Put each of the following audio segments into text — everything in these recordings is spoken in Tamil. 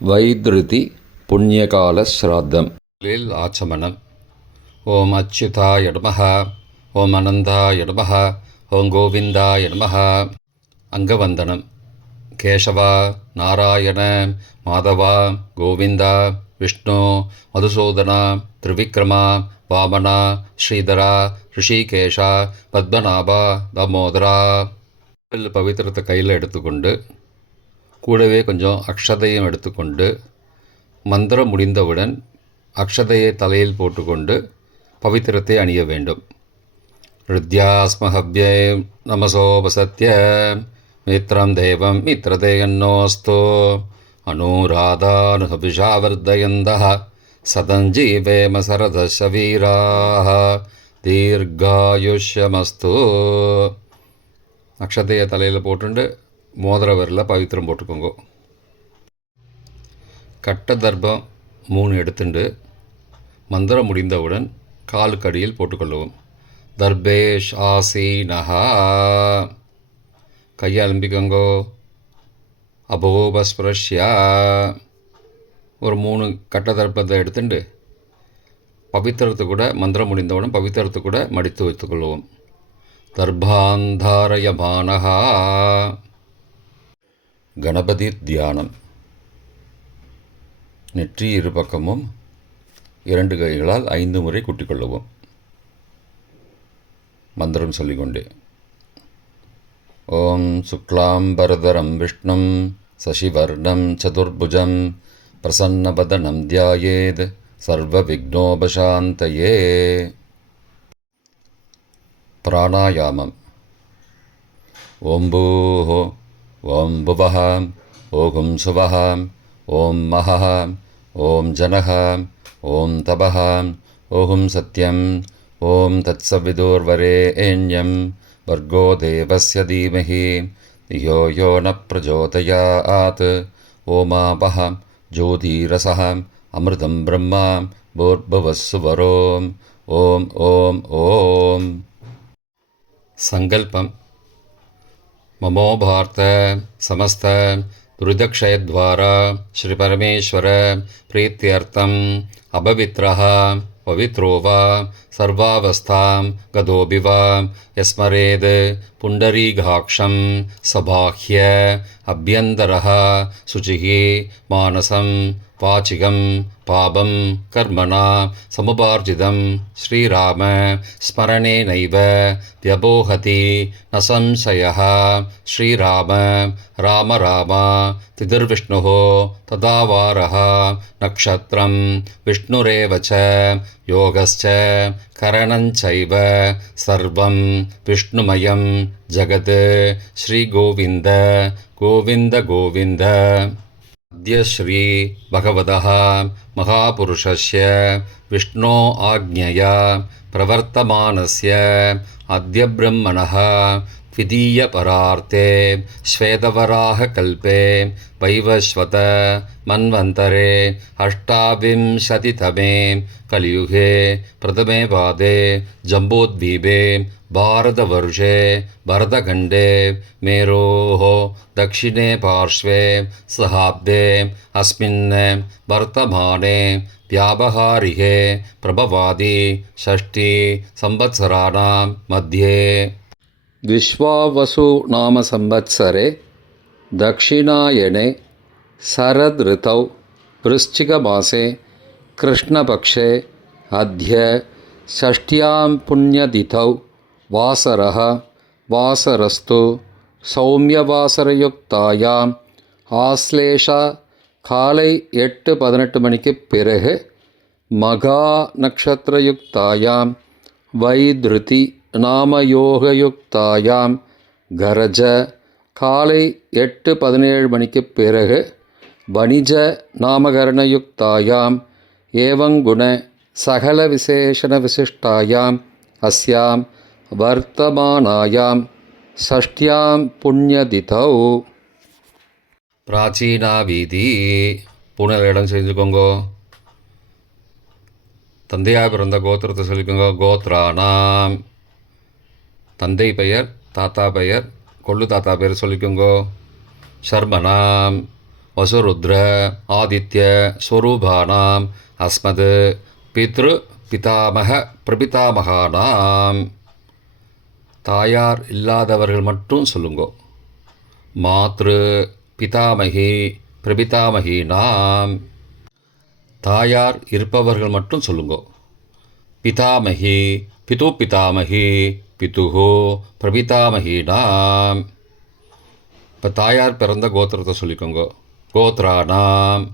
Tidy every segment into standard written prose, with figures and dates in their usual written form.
வைத்ருதி புண்ணியகால ஸ்ராத்தம் ஆச்சமனம். ஓம் அச்சுதாய நமஹ, ஓம் அனந்தாய நமஹ, ஓம் கோவிந்தாய நமஹ. அங்கவந்தனம். கேசவா, நாராயண, மாதவா, கோவிந்தா, விஷ்ணு, மதுசூதனா, திரிவிக்ரமா, வாமனா, ஸ்ரீதரா, ரிஷிகேஷா, பத்மநாபா, தாமோதரா. பவித்திரத்தை கையில் எடுத்துக்கொண்டு கூடவே கொஞ்சம் அக்ஷதையும் எடுத்துக்கொண்டு மந்திரம் முடிந்தவுடன் அக்ஷதையை தலையில் போட்டுக்கொண்டு பவித்திரத்தை அணிய வேண்டும். ருத்யாஸ்மஹவ்யே நமசோபசத்ய மித்ரம் தேவம் மித்ரதேயன்னோஸ்தோ அனுராதானுஹபிஷாவர்தயந்தः சதஞ்சீவேம சரதசவீராः தீர்காயுஷ்யமஸ்து. அக்ஷதையை தலையில் போட்டுண்டு மோதிர விரலில் பவித்திரம் போட்டுக்கோங்க. கட்ட தர்பம் 3 எடுத்துண்டு மந்திரம் முடிந்தவுடன் காலுக்கு அடியில் போட்டுக்கொள்ளவும். தர்பேஷ் ஆசீனஹா. கையை அலம்பிக்கோங்கோ. அபோபஸ்பிரஷ்யா. ஒரு 3 கட்ட தர்ப்பத்தை எடுத்துட்டு பவித்திரத்தை கூட மந்திரம் முடிந்தவுடன் பவித்திரத்தை கூட மடித்து வைத்துக்கொள்வோம். தர்பாந்தாரயமானஹா. கணபதி தியானம். நெற்றி இரு பக்கமும் 2 கைகளால் 5 முறை கூட்டிக்கொள்ளவும். மந்திரம் சொல்லிக்கொண்டே. ஓம் சுக்லாம்பரதரம் விஷ்ணும் சசிவர்ணம் சதுர்புஜம் பிரசன்னவதனம் தியாயேத் சர்வ விக்னோபசாந்தயே. பிராணாயாமம். ஓம் பூஹோ, ஓம் புவஹ, ஓம் சுவஹ, ஓம் மஹஹ, ஓம் ஜனஹ, ஓம் தபஹ, ஓம் சத்யம், ஓம் தத்சவிதுர்வரேண்யம் வர்கோ தேவஸ்ய தீமஹி யோ யோ ந பிரச்சோதயாத். ஓமாபஹ ஜோதிரசஹ அமிர்தம் பிரம்மா பூர்புவஸ்ஸுவரோம். ஓம் ஓம் ஓம். சங்கல்பம். மமோ பார்த்த சமஸ்த துரிதக்ஷயத்வாரா ஸ்ரீ பரமேஸ்வர பிரீத்தியர்த்தம் அபவித்ரஹ பவித்ரோ வா சர்வாவஸ்தாம் கதோபி வா யஸ்மரேத் புண்டரீகாக்ஷம் சபாஹ்ய அப்யந்தரஹ சுச்சிஹி மானசம் வாச்சிகம் பாபம் கர்மணா சமுபார்ஜிதம் ஸ்ரீராம ஸ்மரணேனைவ வியபோஹதி ந சம்சயः. ஸ்ரீராம ராம ராம திதிர்விஷ்ணுः ததாவாரः நக்ஷத்ரம் விஷ்ணுரேவ ச யோகஸ்ச கரணஞ்சைவ சர்வம் விஷ்ணுமயம் ஜகத். ஸ்ரீகோவிந்த கோவிந்த கோவிந்த. அத்ய ஸ்ரீ பகவதः மகாபுருஷஸ்ய விஷ்ணோ ஆக்ஞயா பிரவர்த்தமானஸ்ய அத்ய பிரம்மணः த்விதீய பரார்த்தே ஸ்வேதவராக கல்பே வைவஸ்வத மன்வந்தரே அஷ்டாவிம்சதிதமே கலியுகே பிரதமே பாதே ஜம்போத்வீபே பாரதவர்ஷே பரதகண்டே மேரோः दक्षिणे पार्श्वे सहाब्दे अस्मिन् वर्तमाने व्यावहारिके प्रभवादि षष्ठी संवत्सराणां मध्ये विश्वावसु नाम संवत्सरे दक्षिणायने शरद ऋतौ वृश्चिकमासे कृष्णपक्षे अद्य षष्ट्यां पुण्यतिथौ वासरः वासरस्तु சௌமியவாசரயுக்தாயாம் ஆஸ்லேஷா காலை 8:18 மணிக்குப் பிறகு மகா நக்ஷத்திரயுக்தாயாம் வைத்ருதி நாமயோகயுக்தாயாம் கரஜ காலை 8:17 மணிக்குப் பிறகு வணிஜ நாமகரணயுக்தாயாம் ஏவங்குண சகல விசேஷண விசிஷ்டாயாம் அஸ்யாம் வர்த்தமானாயாம் ஷஷ்டியாம் புண்ணியதிதௌ. பிராச்சீனா வீதி. பூனல் இடம் செஞ்சுக்கோங்கோ. தந்தையாக பிறந்த கோத்திரத்தை சொல்லிக்கோங்க. கோத்ரானாம். தந்தை பெயர் தாத்தா பெயர் கொள்ளு தாத்தா பெயர் சொல்லிக்கோங்கோ. ஷர்மனாம். வசுருத்ர ஆதித்ய ஸ்வரூபானாம் அஸ்மத் பித்ரு பிதாமக பிரபிதாமகானாம். தாயார் இல்லாதவர்கள் மட்டும் சொல்லுங்கோ. மாத்ரு பிதாமகி பிரபிதாமகீனாம். தாயார் இருப்பவர்கள் மட்டும் சொல்லுங்கோ. பிதாமகி பிது பிதாமகி பிதுஹோ பிரபிதாமகீனாம். இப்போ தாயார் பிறந்த கோத்திரத்தை சொல்லிக்கோங்க. கோத்ரானாம்,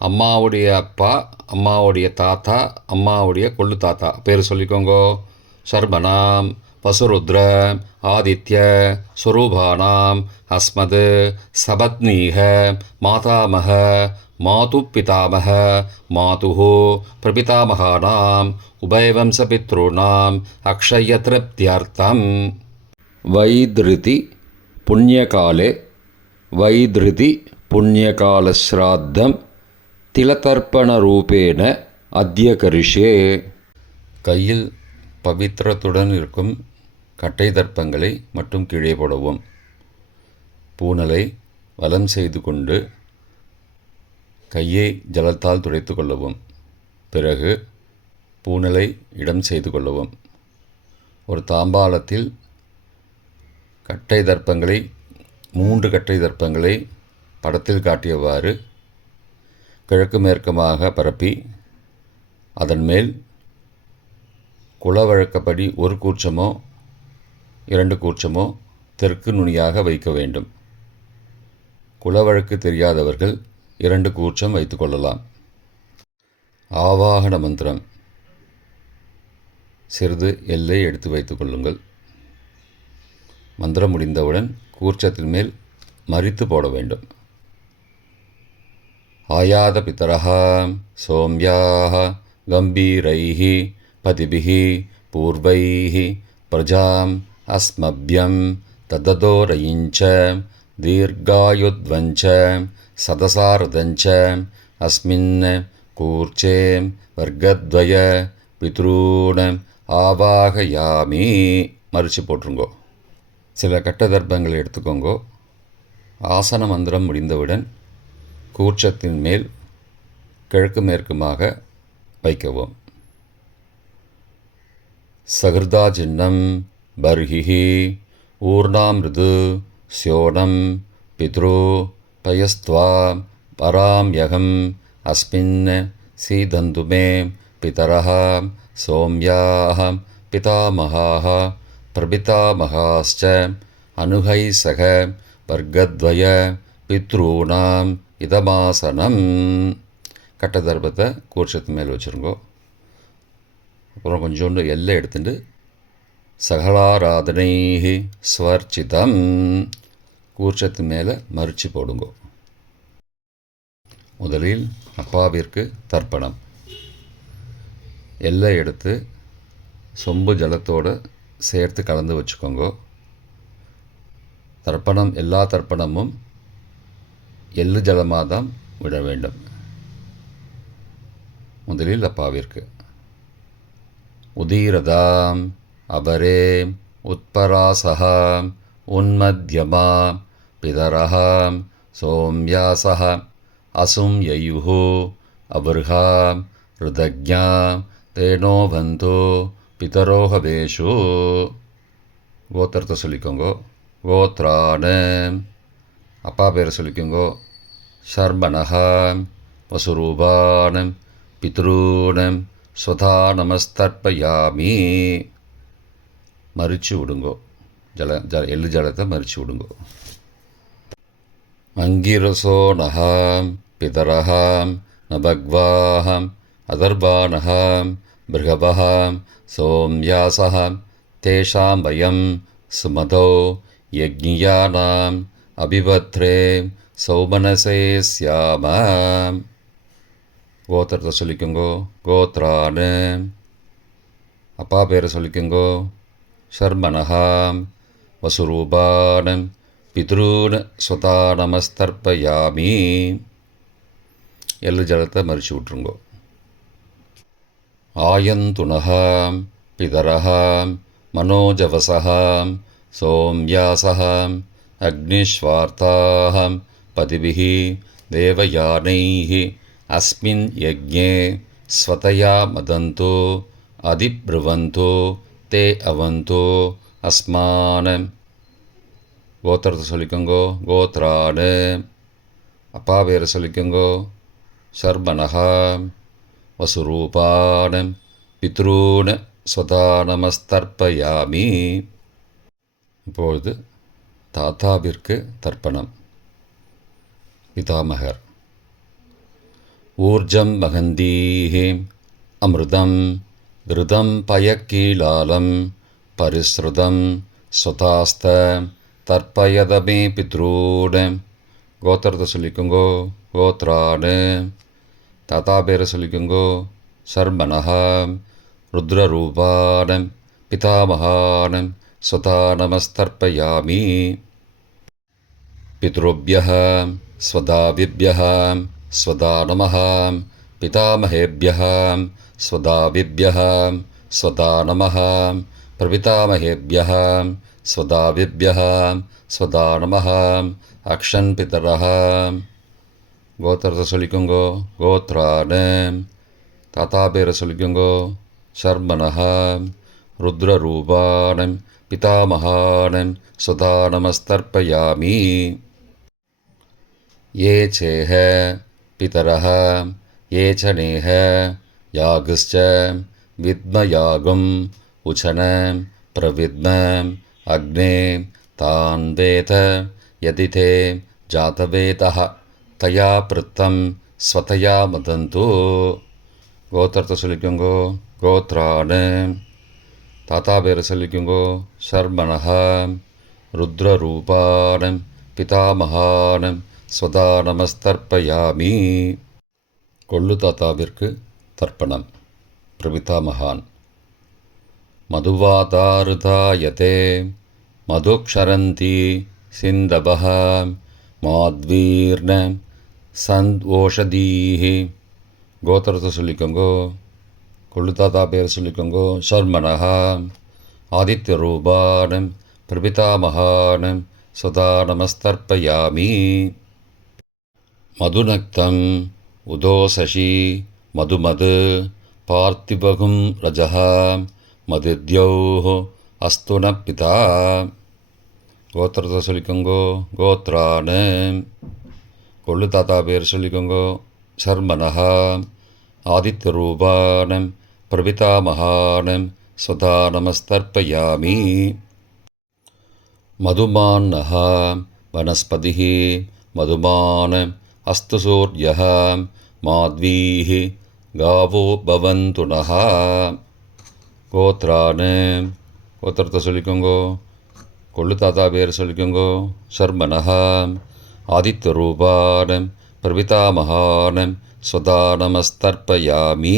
அம்மாவுடைய அப்பா, அம்மாவுடைய தாத்தா, அம்மாவுடைய கொள்ளு தாத்தா பேர் சொல்லிக்கோங்க. சர்மனாம் வசுருத்ர ஆதித்ய ஸ்வரூபானாம் அஸ்மத் சபத்னீக மாதாமக மாது பிதாமக மாதுஹோ பிரபிதாமகானாம் உபயவம்சபித்ருணாம் அக்ஷயத்ருப்தியர்த்தம். வைத்ருதி புண்ணியகாலே வைத்ருதி புண்ணியகாலஸ்ராத்தம் திலதர்ப்பணரூபேண அத்ய கரிஷ்யே. கையில் பவித்திரத்துடன் இருக்கும் கட்டை தர்ப்பங்களை மட்டும் கீழே போடவும். பூனலை வலம் செய்து கொண்டு கையை ஜலத்தால் துடைத்து கொள்ளவும். பிறகு பூனலை இடம் செய்து கொள்ளவும். ஒரு தாம்பாளத்தில் கட்டை தர்ப்பங்களை 3 கட்டை தர்ப்பங்களை படத்தில் காட்டியவாறு கிழக்கு மேற்கமாக பரப்பி அதன் மேல் குலவழக்கப்படி 1 கூர்ச்சமோ 2 கூர்ச்சமோ தெற்கு நுனியாக வைக்க வேண்டும். குலவழக்கு தெரியாதவர்கள் 2 கூர்ச்சம் வைத்து கொள்ளலாம். ஆவாகன மந்திரம். சிறிது எல்லை எடுத்து வைத்து கொள்ளுங்கள். மந்திரம் முடிந்தவுடன் கூர்ச்சத்தின் மேல் மரித்து போட வேண்டும். ஆயாத பிதரஹ சோம்யாஹ கம்பீரைஹி பதிபிஹி பூர்வைஹி பிரஜாம் அஸ்மப்யம் தததோரயிஞ்ச தீர்காயுத்வஞ்ச சதசாரதஞ்ச அஸ்மின் கூர்ச்சே வர்க்கத்வய பித்ரூண ஆவாகயாமி. மறித்து போட்டுருங்கோ. சில கட்ட தர்ப்பங்களை எடுத்துக்கோங்கோ. ஆசன மந்திரம் முடிந்தவுடன் கூர்ச்சத்தின் மேல் கிழக்கு மேற்குமாக வைக்கவும். சகிருதா சின்னம் பர்ஹிஹி ஊர்ணாமிருது ஸ்யோனம் பித்ரு பயஸ்த்வா பராம்யகம் அஸ்மின் சீதந்துமே பிதரஹ சோம்யாஹ பிதாமகாஹ பிரபிதாமகாஸ்ச அனுகைசக வர்க்கத்வய பித்ரூணாம் இதமாசனம். கட்ட தர்ப்பத்தை கூர்ச்சத்து மேல் வச்சுருங்கோ. அப்புறம் கொஞ்சோண்டு எல்லை எடுத்துட்டு சகலாராதனை ஸ்வர்ச்சிதம் கூர்ச்சத்து மேலே மறித்து போடுங்கோ. முதலில் அப்பாவிற்கு தர்ப்பணம். எல்லை எடுத்து சொம்பு ஜலத்தோடு சேர்த்து கலந்து வச்சுக்கோங்க. தர்ப்பணம் எல்லா தர்ப்பணமும் எள்ளு ஜலமாக தான் விட வேண்டும். முதலில் அப்பாவிற்கு உதீரதாம் அபரே உத்பராசஹா உன்மத்யமா பிதரஹா சோம்யாசஹ அசும் யயுஹு அபர்ஹா ருதக்ஞா தேனோ பந்தோ பிதரோஹவேஷு. கோத்திரத்தை சொல்லிக்கோங்கோ. கோத்ரான அப்பா பேரை சொல்லிக்கோங்கோ. ஷர்மணஹா வசுரூபானம் பித்ரூனம் ஸ்வதா நமஸ்தர்ப்பயாமி. மறித்து விடுங்கோ. எள்ளு ஜலத்தை மறித்து விடுங்கோ. அங்கிரசோனஹாம் பிதரஹாம் நபக்வாஹாம் அதர்பானஹாம் பிருகபஹாம் சோம்யாசஹாம் தேஷாம் வயம் சுமதோ யக்ஞியானாம் அபிபத்ரே சௌமனசே ஸ்யாமாம். கோத்திரத்தை சொல்லிக்கோங்கோ. கோத்ரான அப்பா பேரை சொல்லிக்கோங்கோ. ஷர்மணஹாம் வசுரூபானம் பித்ரூன ஸ்வதா நமஸ்தர்ப்பயாமி. எள்ளு ஜலத்தை மறித்து விட்ருங்கோ. ஆயந்துணஹாம் பிதரஹாம் மனோஜவசஹாம் சோம்யாசஹாம் அக்னிஸ்வார்த்தாஹாம் பதிபிஹி தேவயானைः அஸ்மின் யஜ்ஞே ஸ்வதயா மதந்தோ அதிப்ருவந்தோ தே அவந்தோ அஸ்மான. கோத்திரத்தை சொல்லிக்கோங்கோ. கோத்ரான. அப்பா பேரை சொல்லிக்கோங்கோ. சர்மனஹா. வசுரூபான பித்ரூன ஸ்வதா நமஸ்தர்ப்பயாமி. இப்பொழுது தாத்தாவிற்கு தர்ப்பணம். பிதாமகர். ஊர்ஜம் வகந்தீஹி அமிர்தம் கிருதம் பயக்கீலாலம் பரிஸ்ருதம் ஸ்வதாஸ்த தர்ப்பயதமே பித்ரூன. கோத்திரத்தை சொல்லிக்கோங்கோ. கோத்ரான. தாத்தா பேரை சொல்லிக்கோங்கோ. சர்மனஹா. ருத்ரரூபான பிதாமகான ஸ்வதா நமஸ்தர்ப்பயாமி. பித்ருभ्यः ஸ்வதாவிभ्यः ஸ்வதா நமः. பிதாமகேभ्यः ஸ்வதாவிभ्यः ஸ்வதா நமः. பிரபிதாமகேभ्यः ஸ்வதாவிभ्यः ஸ்வதா நமः. அக்ஷன் பிதரः. கோத்திரத்தை சொல்லிக்கோங்கோ. கோத்ரான. தாத்தா பேரை சொல்லிக்கோங்கோ. சர்மனஹா. ருத்ரரூபான பிதாமகான ஸ்வதா நமஸ்தர்ப்பயாமி. ये चेह पितरः ये च नेह यागश्च विद्मयागम् उचन प्रविद्म अग्ने तान् वेद यदि ते जातवेदः तया पृत्तं स्वतया मदन्तु. கோத்திரத்தை சொல்லிக்கோங்கோ. கோத்ரான. தாத்தா பேரை சொல்லிக்கோங்கோ. சர்மனஹா. ருத்ரரூபான பிதாமகான ஸ்வதா நமஸ்தர்ப்பயாமி. கொள்ளு தாத்தாவிற்கு தர்ப்பணம். பிரபிதாமகான். மதுவாதாருதாயதே மதுக்ஷரந்தி சிந்தபஹ மாத்வீர்ண சந்த்வோஷதீஹி. கோத்திரத்தை சொல்லிக்கோங்கோ. கொள்ளு தாத்தா பேர் சொல்லிக்கோங்கோ. சர்மனஹா. ஆதித்யரூபான பிரபிதாமகான ஸ்வதா நமஸ்தர்ப்பயாமி. மதுநக்தம் உதோசசி மதுமது பார்த்திபகும் ரஜः மதித்யௌः அஸ்துன பிதா. கோத்திரத்தை சொல்லிக்கோங்கோ. கோத்ரான. கொள்ளு தாத்தா பேர் சொல்லிக்கோங்கோ. சர்மனஹா. ஆதித்யரூபான பிரபிதாமகான ஸ்வதா நமஸ்தர்ப்பயாமி. மதுமான்னः வனஸ்பதிः மதுமான் அஸ்து சூர்யः மாத்வீः காவோ பவந்து நः. கோத்ரான. கோத்திரத்தை சொல்லிக்கோங்கோ. கொள்ளு தாத்தா பேர் சொல்லிக்கோங்கோ. சர்மனஹா. ஆதித்யரூபான பிரபிதாமகான ஸ்வதா நமஸ்தர்ப்பயாமி.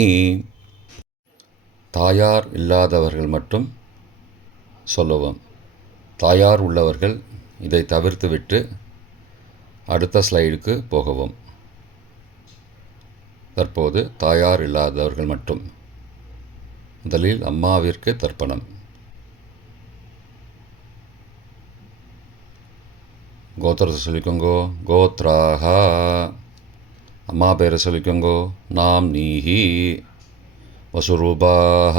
தாயார் இல்லாதவர்கள் மட்டும் சொல்லவும். தாயார் உள்ளவர்கள் இதை தவிர்த்துவிட்டு அடுத்த ஸ்லைடுக்கு போகவும். தற்போது தாயார் இல்லாதவர்கள் மட்டும். முதலில் அம்மாவிற்கு தர்ப்பணம். கோத்திரத்தை சொல்லிக்கோங்கோ. கோத்ராஹா. அம்மா பேரை சொல்லிக்கோங்கோ. நாம் நீஹி. வசுரூபாஹ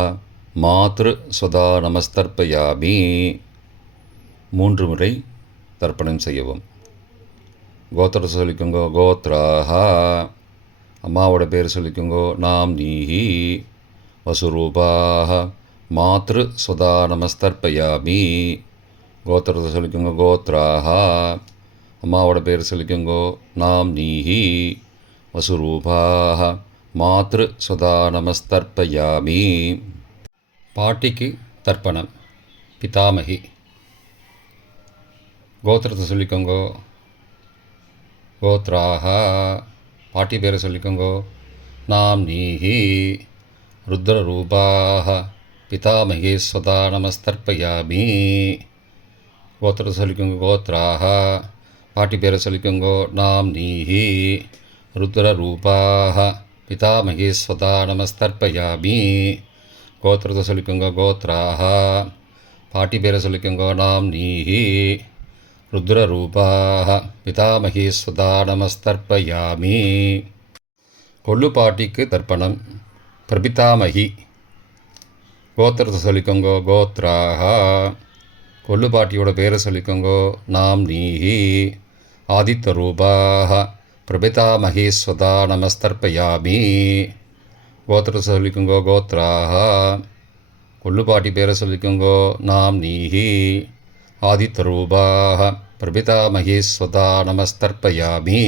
மாத்ரு ஸ்வதா நமஸ்தர்ப்பயாமி. 3 முறை தர்ப்பணம் செய்யவும். கோத்திரத்தை சொல்லிக்கோங்கோ. கோத்ராஹா. அம்மாவோட பேர் சொல்லிக்கோங்கோ. நாம் நீஹி. வசுரூபாஹ மாத்ரு ஸ்வதா நமஸ்தர்ப்பயாமி. கோத்திரத்தை சொல்லிக்கோங்கோ. கோத்ராஹா. அம்மாவோட பேர் சொல்லிக்கோங்கோ. நாம் நீஹி. வசுரூபாஹ மாத்ரு ஸ்வதா நமஸ்தர்ப்பயாமி. பாட்டிக்கு தர்ப்பணம். பிதாமகி. கோத்திரத்தை சொல்லிக்கோங்கோ. கோத்ராஹா. பாட்டி பேரை சொல்லிக்கோங்கோ. நாம் நீஹி. ருத்ரரூபாஹ பிதாமகி ஸ்வதா நமஸ்தர்ப்பயாமி. கோத்திரத்தை சொல்லிக்கோங்கோ. கோத்ராஹா. பாட்டி பேரை சொல்லிக்கோங்கோ. நாம் நீஹி. ருத்ரரூபாஹ பிதாமகி ஸ்வதா நமஸ்தர்ப்பயாமி. கோத்திரத்தை சொல்லிக்கோங்கோ. கோத்ராஹா. பாட்டி பேரை சொல்லிக்கோங்கோ. நாம் நீஹி. ருத்ரரூபாः பிதாமகீஸ்வதா நமஸ்தர்ப்பயாமி. கொள்ளு பாட்டிக்கு தர்ப்பணம். பிரபிதாமகி கோத்திரத்தை சொல்லிக்கோங்கோ. கோத்ராக கொள்ளு பாட்டியோட பேரை சொல்லிக்கோங்கோ. நாம் நீஹி. ஆதித்த ரூபாக பிரபிதாமகீஸ்வதா நமஸ்தர்ப்பயாமி. கோத்திரத்தை சொல்லிக்கோங்கோ. கோத்ராக கொள்ளு பாட்டி பேரை சொல்லிக்கோங்கோ. நாம் நீஹி. ஆதித்த ரூபாக பிரபிதாமகீஸ்வதா நமஸ்தர்ப்பயாமி.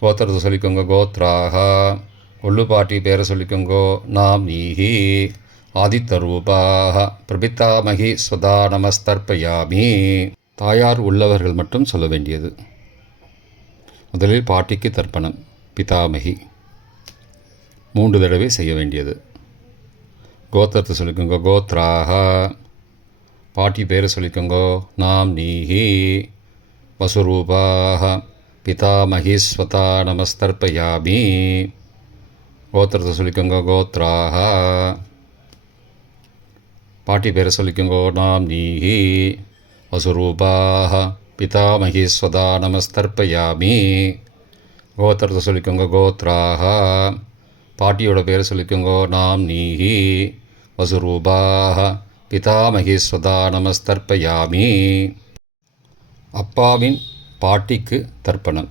கோத்திரத்தை சொல்லிக்கோங்க. கோத்ராக கொள்ளு பாட்டி பேரை சொல்லிக்கோங்கோ. நாம் நீஹி. ஆதித்த ரூபாக பிரபிதாமகீஸ்வதா நமஸ்தர்ப்பயாமி. தாயார் உள்ளவர்கள் மட்டும் சொல்ல வேண்டியது. முதலில் பாட்டிக்கு தர்ப்பணம். பிதாமகி 3 தடவை செய்ய வேண்டியது. கோத்திரத்தை சொல்லிக்கோங்க. கோத்ராக பாட்டி பேரை சொல்லிக்கோங்கோ. நாம் நீஹி. வசுரூபாக பிதாமகீஸ்வதா நமஸ்தர்ப்பயாமி. கோத்திரத்தை சொல்லிக்கோங்க. கோத்ராக பாட்டி பேரை சொல்லிக்கோங்கோ. நாம் நீஹி. வசுரூபாக பிதாமகீஸ்வதா நமஸ்தர்ப்பயாமி. கோத்திரத்தை சொல்லிக்கோங்க. கோத்ராக பாட்டியோட பேரை சொல்லிக்கோங்கோ. நாம் நீஹி. வசுரூபாக பிதாமகீஸ்வதா நமஸ்தர்ப்பயாமி. அப்பாவின் பாட்டிக்கு தர்ப்பணம்.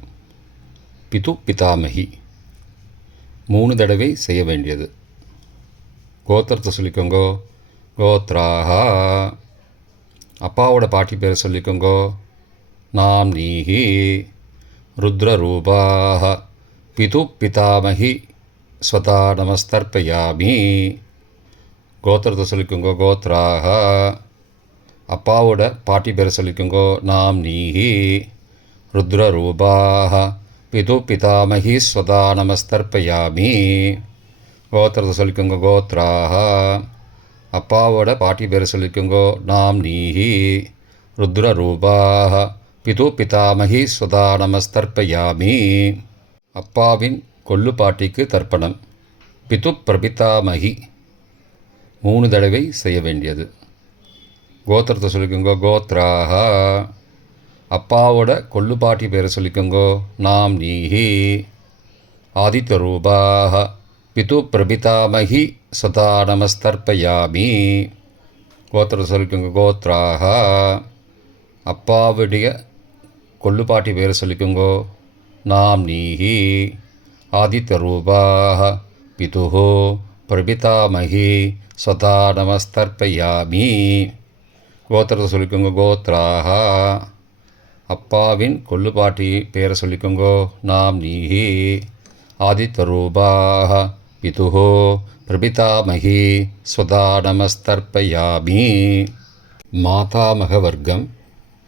பிது பிதாமகி 3 தடவை செய்ய வேண்டியது. கோத்திரத்தை சொல்லிக்கோங்கோ. கோத்ராக அப்பாவோட பாட்டி பேரை சொல்லிக்கோங்கோ. நாம் நீஹி. ருத்ரரூபாக பிது பிதாமகி ஸ்வதா நமஸ்தர்ப்பயாமி. கோத்திரத்தை சொல்லிக்கோங்கோ. கோத்ராக அப்பாவோட பாட்டி பேரை சொல்லிக்கோங்கோ. நாம் நீஹி. ருத்ரரூபாக பிது பிதாமகி ஸ்வதா நமஸ்தர்ப்பயாமி. கோத்திரத்தை சொல்லிக்கோங்க. கோத்ராக அப்பாவோட பாட்டி பேரை சொல்லிக்கோங்கோ. நாம் நீஹி. ருத்ரரூபாக பிது பிதாமகி ஸ்வதா நமஸ்தர்ப்பயாமி. அப்பாவின் கொள்ளு பாட்டிக்கு தர்ப்பணம். பிது பிரபிதாமகி 3 தடவை செய்ய வேண்டியது. கோத்திரத்தை சொல்லிக்கோங்கோ. கோத்ராக அப்பாவோட கொள்ளு பாட்டி பேரை சொல்லிக்கோங்கோ. நாம் நீஹி. ஆதித்த ரூபாக பிது பிரபிதாமகி ஸ்வதா நமஸ்தர்ப்பயாமி. கோத்திரத்தை சொல்லிக்கோங்க. கோத்ராக அப்பாவுடைய கொள்ளு பாட்டி பேரை சொல்லிக்கோங்கோ. நாம் நீஹி. ஆதித்த ரூபாக பிதுஹோ பிரபிதாமகி ஸ்வதா நமஸ்தர்ப்பயாமி. கோத்திரத்தை சொல்லிக்கோங்க. கோத்ராக அப்பாவின் கொள்ளு பாட்டி பேரை சொல்லிக்கோங்கோ. நாம் நீஹி. ஆதித்த ரூபாக பிதுஹோ பிரபிதாமகி ஸ்வதா நமஸ்தர்ப்பயாமி. மாதாமக வர்க்கம்.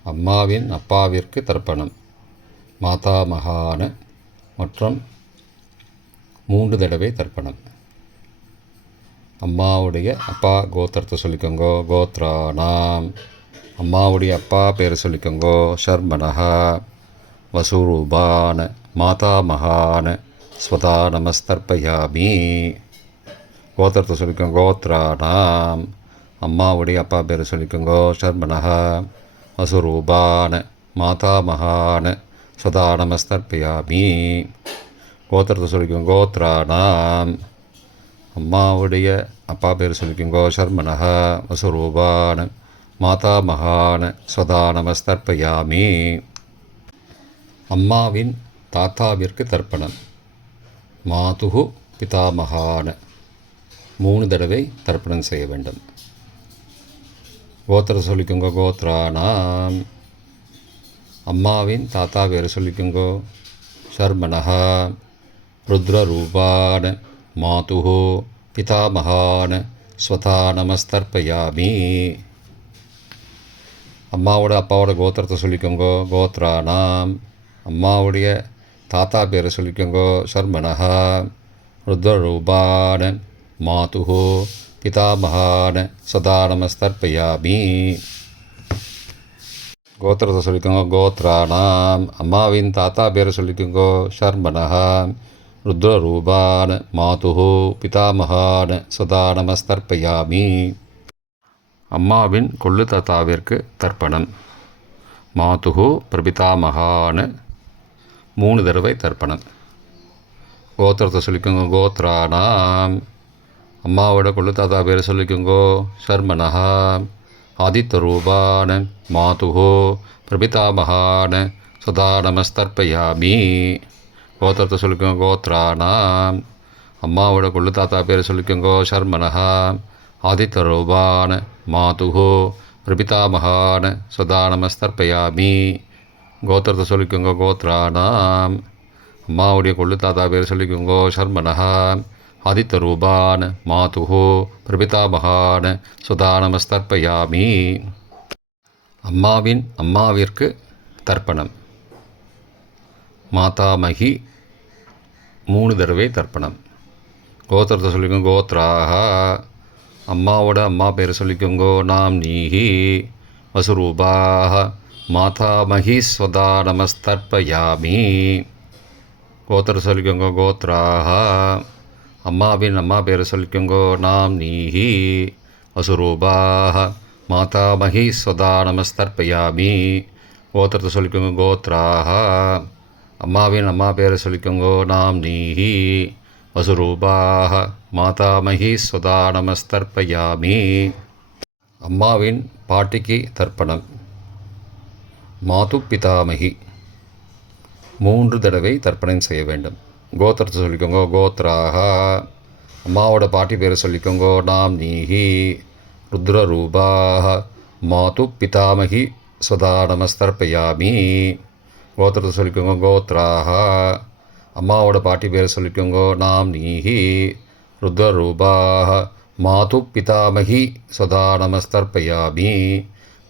அம்மாவின் அப்பாவிற்கு தர்ப்பணம். மாதாமகான மற்றும் 3 தடவை தர்ப்பணம். அம்மாவுடைய அப்பா கோத்திரத்தை சொல்லிக்கோங்கோ. கோத்ரானாம் அம்மாவுடைய அப்பா பேரை சொல்லிக்கோங்கோ. ஷர்மனஹா வசுரூபான மாதாமகான ஸ்வதா நமஸ்தர்ப்பயாமி. கோத்திரத்தை சொல்லிக்கோங்க. கோத்ரானாம் அம்மாவுடைய அப்பா பேரை சொல்லிக்கோங்கோ. ஷர்மனஹா வசுரூபான மாதாமகான ஸ்வதா நமஸ்தர்ப்பயாமி. கோத்திரத்தை சொல்லிக்கோங்க. கோத்ரானாம் அம்மாவுடைய அப்பா பேர் சொல்லிக்கோங்கோ. ஷர்மனஹ வசுரூபான மாதாமகான ஸ்வதா நமஸ்தர்ப்பயாமி. அம்மாவின் தாத்தாவிற்கு தர்ப்பணம். மாதுகு பிதாமகான 3 தடவை தர்ப்பணம் செய்ய வேண்டும். கோத்திர சொல்லிக்கோங்க. கோத்ரானாம் அம்மாவின் தாத்தா பேர் சொல்லிக்கோங்கோ. ஷர்மனஹ ருத்ரரூபான மாதுஹோ பிதாமகான ஸ்வதா நமஸ்தர்ப்பயாமி. அம்மாவோட அப்பாவோட கோத்திரத்தை சொல்லிக்கோங்கோ. கோத்ரானாம் அம்மாவுடைய தாத்தா பேரை சொல்லிக்கோங்கோ. ஷர்மனஹ ருத்ரரூபான மாதுஹோ பிதாமகான ஸ்வதா நமஸ்தர்ப்பயாமி. கோத்திரத்தை சொல்லிக்கோங்க. கோத்ரானாம் அம்மாவின் தாத்தா பேரை சொல்லிக்கோங்கோ. ஷர்மனஹ ருத்ரரூபான மாதுஹோ பிதாமகான ஸ்வதா நமஸ்தர்ப்பயாமி. அம்மாவின் கொள்ளு தாத்தாவிற்கு தர்ப்பணம். மாதுகு பிரபிதாமகான்னு 3 தடவை தர்ப்பணம். கோத்திரத்தை சொல்லிக்கோங்க. கோத்ரானாம், அம்மாவோட கொள்ளு தாத்தா பேரை சொல்லிக்கோங்கோ. சர்மனஹா ஆதித்த ரூபான மாதுகு பிரபிதாமகான சதா நமஸ்தர்ப்பயாமி. கோத்திரத்தை சொல்லிக்கோங்க. கோத்ரானாம், அம்மாவோட கொள்ளு தாத்தா பேரை சொல்லிக்கோங்கோ. சர்மனஹா ஆதித்த ரூபான மாதுகு பிரபிதாமகான சதா நமஸ்தர்ப்பயாமி. கோத்திரத்தை சொல்லிக்கோங்க. கோத்ரானாம், அம்மாவுடைய கொள்ளு தாத்தா பேர் சொல்லிக்கோங்கோ. சர்மனஹா ஆதித்த ரூபான் மாதுகு பிரபிதாமகான சுதா நமஸ்தர்ப்பயாமி. அம்மாவிற்கு தர்ப்பணம். மாதாமகி 3 தடவை தர்ப்பணம். கோத்திரத்தை சொல்லிக்கோங்க. கோத்ராக, அம்மாவோட அம்மா பேரை சொல்லிக்கோங்கோ. நாம் நீஹி வசுரூபாக மாதாமகி ஸ்வதா நமஸ்தர்ப்பயாமி. கோத்திர சொல்லிக்கோங்க. கோத்ராக, அம்மாவின் அம்மா பேரை சொல்லிக்கோங்கோ. நாம் நீஹி வசுரூபாக மாதாமகி ஸ்வதா நமஸ்தர்ப்பயாமி. கோத்திரத்தை சொல்லிக்கோங்க. கோத்ராக, அம்மாவின் அம்மா பேரை சொல்லிக்கோங்கோ. நாம் நீஹி வசுரூபாக மாதாமகி ஸ்வதா நமஸ்தர்ப்பயாமி. அம்மாவின் பாட்டிக்கு தர்ப்பணம். மாது பிதாமகி 3 தடவை தர்ப்பணம் செய்ய வேண்டும். கோத்திரத்தை சொல்லிக்கோங்க. கோத்ராக, அம்மாவோட பாட்டி பேரை சொல்லிக்கோங்கோ. நாம் நீஹி ருத்ரரூபாக மாது பிதாமகி ஸ்வதா நமஸ்தர்ப்பயாமி. கோத்திரத்தை சொல்லிக்கோங்க. கோத்ராக, அம்மாவோட பாட்டி பேரை சொல்லிக்கோங்கோ. நாம் நீஹி ருத்ரரூபாக மாது பிதாமகி ஸ்வதா நமஸ்தர்ப்பயாமி.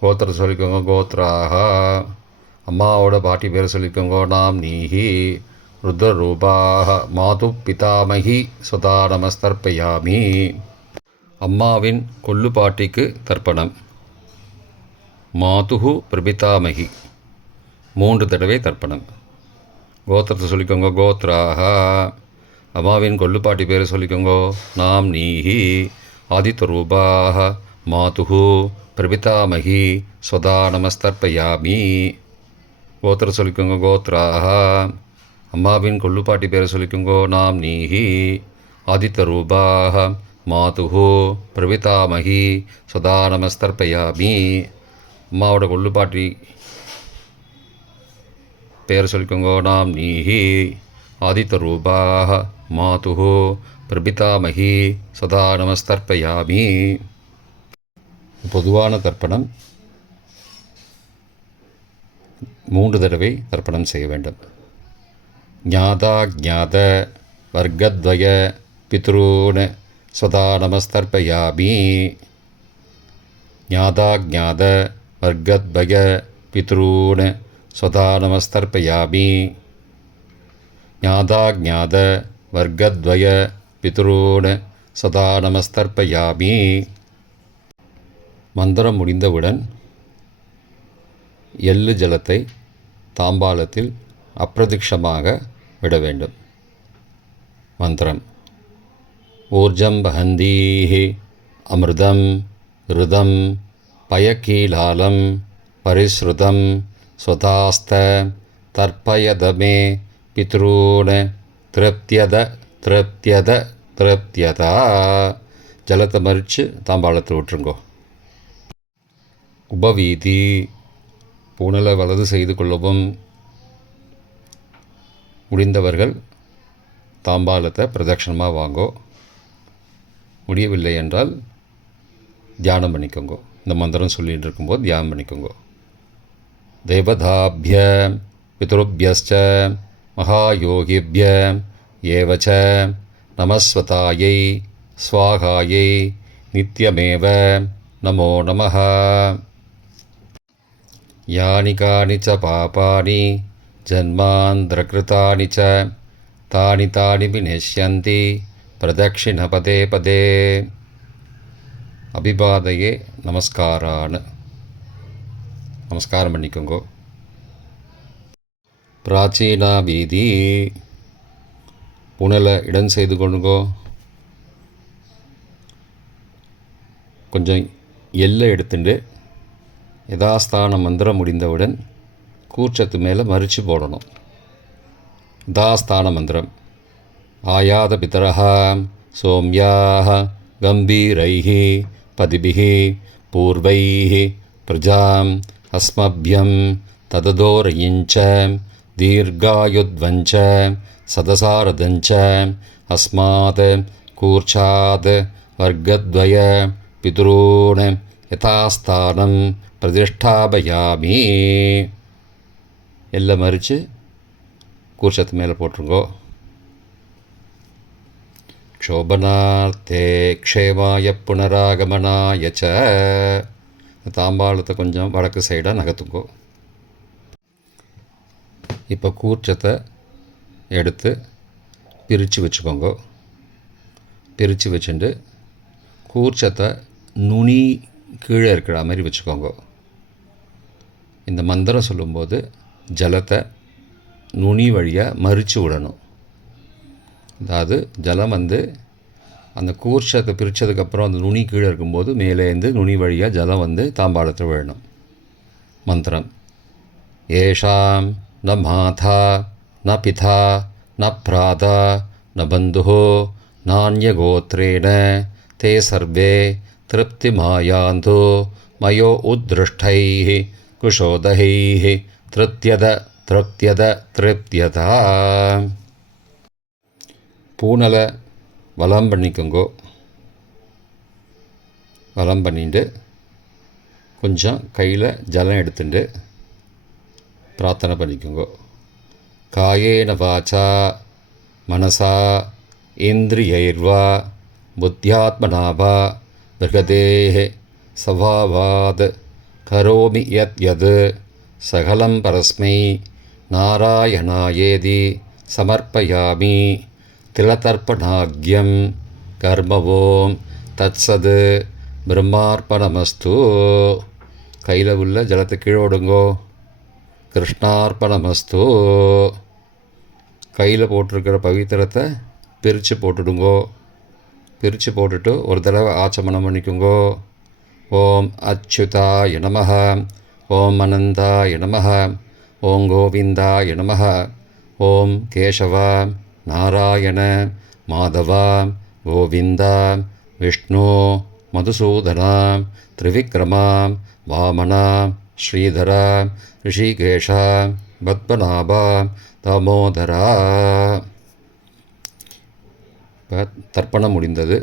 கோத்திரத்தை சொல்லிக்கோங்க. கோத்ராக, அம்மாவோட பாட்டி பேரை சொல்லிக்கோங்கோ. நாம் நீஹி ருத்ரரூபாக மாது பிதாமகி ஸ்வதா நமஸ்தர்ப்பயாமி. அம்மாவின் கொள்ளு பாட்டிக்கு தர்ப்பணம். மாதுகு பிரபிதாமகி 3 தடவை தர்ப்பணம். கோத்திரத்தை சொல்லிக்கோங்க. கோத்ராக, அம்மாவின் கொள்ளு பாட்டி பேரை சொல்லிக்கோங்கோ. நாம் நீஹி ஆதித்த ரூபாக மாதுகு பிரபிதாமகி ஸ்வதா நமஸ்தர்ப்பயாமி. கோத்திர சொல்லிக்கோங்க. கோத்ராக, அம்மாவின் கொள்ளு பாட்டி பேரை சொல்லிக்கோங்கோ. நாம் நீஹி ஆதித்த ரூபாக மாதுகு பிரபிதாமகி ஸ்வதா நமஸ்தர்ப்பயாமி. அம்மாவோட கொள்ளு பாட்டி பேரை சொல்லிக்கோங்கோ. நாம் நீஹி ஆதித்த ரூபாக மாதுகு பிரபிதாமகி சதா நமஸ்தர்ப்பயாமி. பொதுவான தர்ப்பணம் 3 தடவை தர்ப்பணம் செய்ய வேண்டும். ஞாதா ஜாத வர்க்கத்வய பித்ரூன் சதா நமஸ்தர்ப்பயாமி. ஞாதா ஜாத வர்க்கத்வய பித்ரூன் சதா நமஸ்தர்ப்பயாமி. ஞாதா ஜாத வர்க்கத்வய பித்ரூன் சதா நமஸ்தர்ப்பயாமி. மந்திரம் முடிந்தவுடன் எள்ளு ஜலத்தை தாம்பாளத்தில் அப்பிரதிக்ஷமாக விட வேண்டும். மந்திரம். ஊர்ஜம் வஹந்தீஹி அமிர்தம் ருதம் பயக்கீலாலம் பரிஸ்ருதம் ஸ்வதாஸ்த தர்ப்பயதமே பித்ரூன் திருப்தியத திருப்தியத திருப்தியதா. ஜலத்தை மறித்து தாம்பாளத்தில் விட்டுருங்கோ. உபவீதி. புனலை வலது செய்து கொள்ளவும். முடிந்தவர்கள் தாம்பாளத்தை பிரதட்சணமாக வாங்கோ. முடியவில்லை என்றால் தியானம் பண்ணிக்கோங்க. இந்த மந்திரம் சொல்லிகிட்டு இருக்கும்போது தியானம் பண்ணிக்கோங்க. தேவதாபிய பித்ருபியஸ்ச மகாயோகிபிய ஏவச்ச நமஸ்வதாயை ஸ்வாகாயை நித்யமேவ நமோ நமः. யானி கானி ச பாபானி ஜன்மாந்திரகிருதானி ச தானி தானி விநஷ்யந்தி பிரதக்ஷிண பதே பதே. அபிபாதையே நமஸ்காரான்னு நமஸ்காரம் பண்ணிக்கோங்கோ. பிராச்சீனா வீதி. புனலை இடம் செய்து கொள்ளுங்கோ. கொஞ்சம் எல்லை எடுத்துட்டு யதாஸ்தான மந்திரம் முடிந்தவுடன் கூர்ச்சத்து மேலே மறித்து போடணும். தாஸ்தான மந்திரம். ஆயாத பிதரஹ சோம்யாக கம்பீரைः பதிபிः பூர்வைः பிரஜாம் அஸ்மப்யம் தததோரயிஞ்ச தீர்காயுத்வஞ்ச சதசாரதஞ்ச அஸ்மாத் கூர்ச்சாத் வர்க்கத்வய பிதுரூன் யதாஸ்தானம் பிரதிஷ்டாபயாமி. எல்லாம் மறித்து கூர்ச்சத்து மேலே போட்டுருங்கோ. க்ஷோபனார்த்தே க்ஷேமாய புனராகமனாய ச. தாம்பாளத்தை கொஞ்சம் வடக்கு சைடாக நகர்த்துங்கோ. இப்போ கூர்ச்சத்தை எடுத்து பிரித்து வச்சுக்கோங்க. பிரித்து வச்சுட்டு கூர்ச்சத்தை நுனி கீழே இருக்கிற மாதிரி வச்சுக்கோங்க. இந்த மந்திரம் சொல்லும்போது ஜலத்தை நுனி வழியாக மறித்து விடணும். அதாவது ஜலம் அந்த கூர்ச்சத்தை பிரித்ததுக்கப்புறம் அந்த நுனி கீழே இருக்கும்போது மேலேருந்து நுனி வழியாக ஜலம் தாம்பாளத்தில் விழணும். மந்திரம். ஏஷாம் ந மாதா ந பிதா ந பிராதா ந பந்துஹோ நான்யகோத்ரேண தே சர்வே திருப்திமாயாந்தோ மயோ உத்ருஷ்டைः குஷோதகைः திருப்தியதா. பூனலை வலம் பண்ணிக்கோங்கோ. வலம் பண்ணிட்டு கொஞ்சம் கையில் ஜலம் எடுத்துட்டு பிரார்த்தனை பண்ணிக்கோங்கோ. காயேன வாச்சா மனசா இந்திரியைர்வா புத்தியாத்மனாவா பிருகதேஹ சவாவாத் கரோமி யத் யத் சகலம் பரஸ்மை நாராயணாயேதி சமர்ப்பயாமி திலதர்ப்பணாக்யம் கர்மவோம் தத்சத் பிரம்மார்ப்பணமஸ்து. கையில் உள்ள ஜலத்தை கீழோடுங்கோ. கிருஷ்ணார்ப்பணமஸ்து. கையில் போட்டிருக்கிற பவித்திரத்தை பிரித்து போட்டுடுங்கோ. பிரித்து போட்டுட்டு ஒரு தடவை ஆச்சமனம் பண்ணிக்கோங்கோ. ஓம் அச்சுதாய நமஹ, ஓம் அனந்தாய நமஹ, ஓம் கோவிந்தாய நமஹ, ஓம் கேசவ நாராயண மாதவ கோவிந்த விஷ்ணு மதுசூதன திரிவிக்ரம வாமன ஸ்ரீதர ரிஷிகேஷ பத்மநாப தாமோதரா. இப்போ தர்ப்பணம் முடிந்தது.